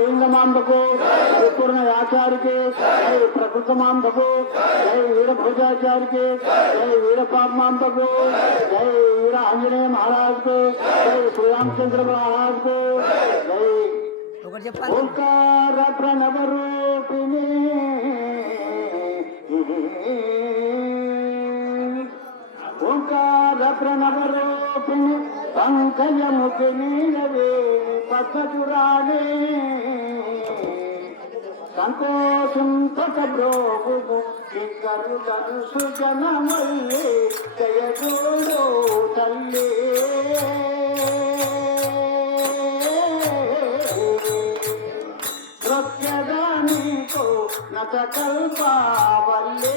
వేంగమాంబకు పూర్ణ ఆచారికి జై ప్రకృతమాంబకు జై వీరభోజాచారికి జై వీరపామాంబకు జై వీర ఆంజనేయ మహారాజుకు జై శ్రీరామచంద్ర మహారాజుకు జై ఓంకార ప్రణవ రూపిణి. ఓంకార ప్రణవ రూపిణి పంకజముఖి నీలవే పక్కచురాలే సంతోషం తట బ్రోగు కిక్కరు కలుసు జనమల్లి జయజోడు తల్లి. నృత్యదానికో నట కల్పావల్లే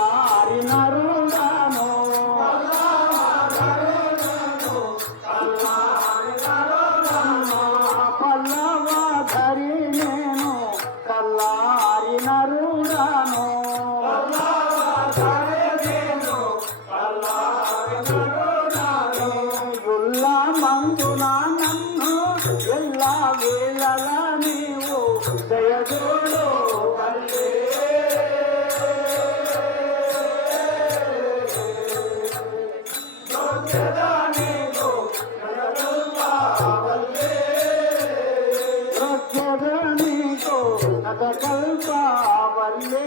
చేయాలా నీవు? దయజోడు రక్షదనితో నగ కల్పావల్లే